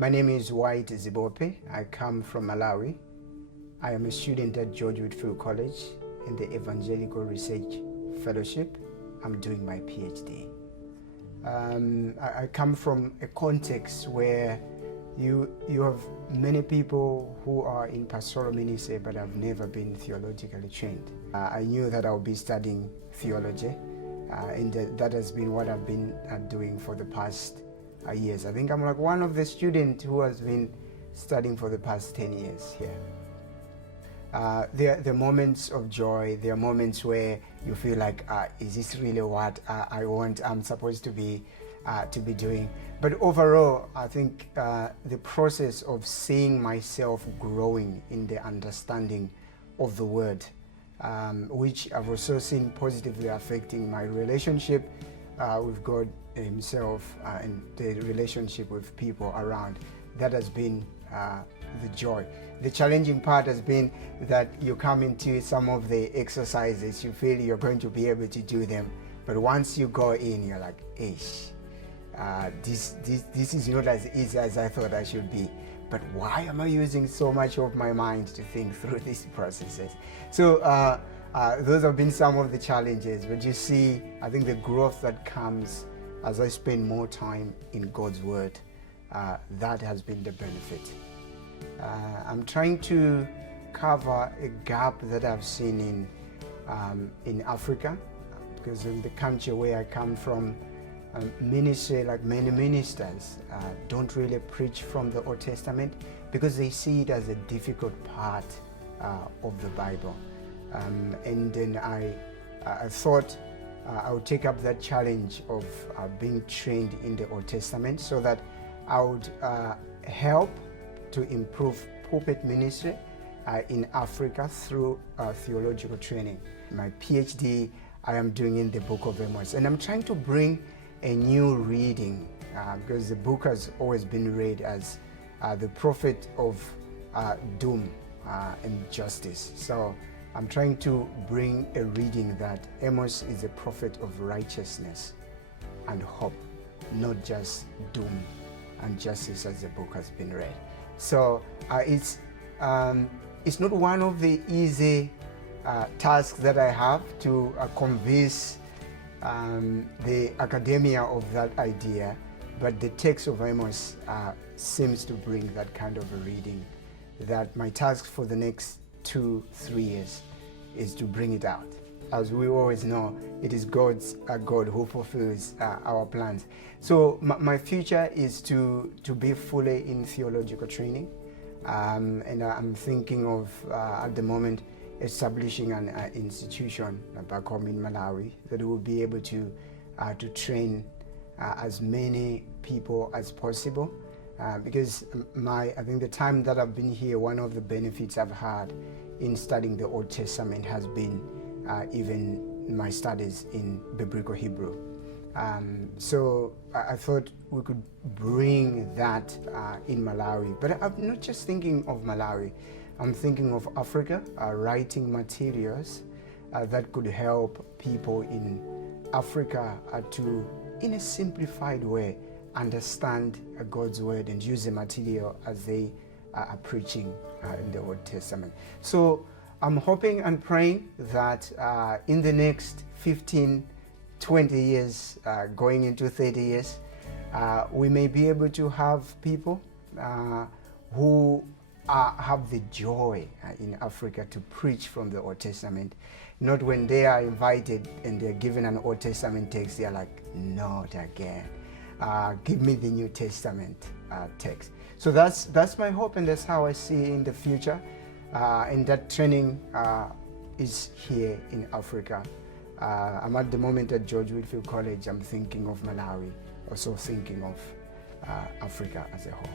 My name is White Zibophe. I come from Malawi. I am a student at GWC College in the Evangelical Research Fellowship. I'm doing my PhD. I come from a context where you have many people who are in pastoral ministry but have never been theologically trained. I knew that I would be studying theology, and that has been what I've been doing for the past years. I think I'm like one of the students who has been studying for the past 10 years here. There are moments of joy. There are moments where you feel like, is this really what I'm supposed to be doing? But overall, I think the process of seeing myself growing in the understanding of the Word, which I've also seen positively affecting my relationship with God Himself and the relationship with people around, that has been the joy. The challenging part has been that you come into some of the exercises, you feel you're going to be able to do them, but once you go in, you're like, ish, this is not as easy as I thought I should be. But why am I using so much of my mind to think through these processes? So those have been some of the challenges, but you see, I think the growth that comes as I spend more time in God's Word, that has been the benefit. I'm trying to cover a gap that I've seen in Africa, because in the country where I come from, ministry, like many ministers, don't really preach from the Old Testament because they see it as a difficult part of the Bible. And then I thought I would take up that challenge of being trained in the Old Testament so that I would help to improve pulpit ministry in Africa through theological training. My PhD I am doing in the book of Amos, and I'm trying to bring a new reading because the book has always been read as the prophet of doom and justice. So I'm trying to bring a reading that Amos is a prophet of righteousness and hope, not just doom and justice as the book has been read. So it's not one of the easy tasks that I have to convince the academia of that idea, but the text of Amos seems to bring that kind of a reading, that my task for the next 2-3 years is to bring it out. As we always know, it is God's God who fulfills our plans. So my future is to be fully in theological training, and I'm thinking of at the moment establishing an institution back home in Malawi that will be able to train as many people as possible, because I think the time that I've been here, one of the benefits I've had in studying the Old Testament has been even my studies in Biblical Hebrew. So I thought we could bring that in Malawi. But I'm not just thinking of Malawi. I'm thinking of Africa, writing materials that could help people in Africa to, in a simplified way, understand God's Word and use the material as they are preaching in the Old Testament. So I'm hoping and praying that in the next 15, 20 years, going into 30 years, we may be able to have people who have the joy in Africa to preach from the Old Testament. Not when they are invited and they're given an Old Testament text, they're like, not again. Give me the New Testament text. So that's my hope, and that's how I see in the future. And that training is here in Africa. I'm at the moment at GWC College. I'm thinking of Malawi, also thinking of Africa as a whole.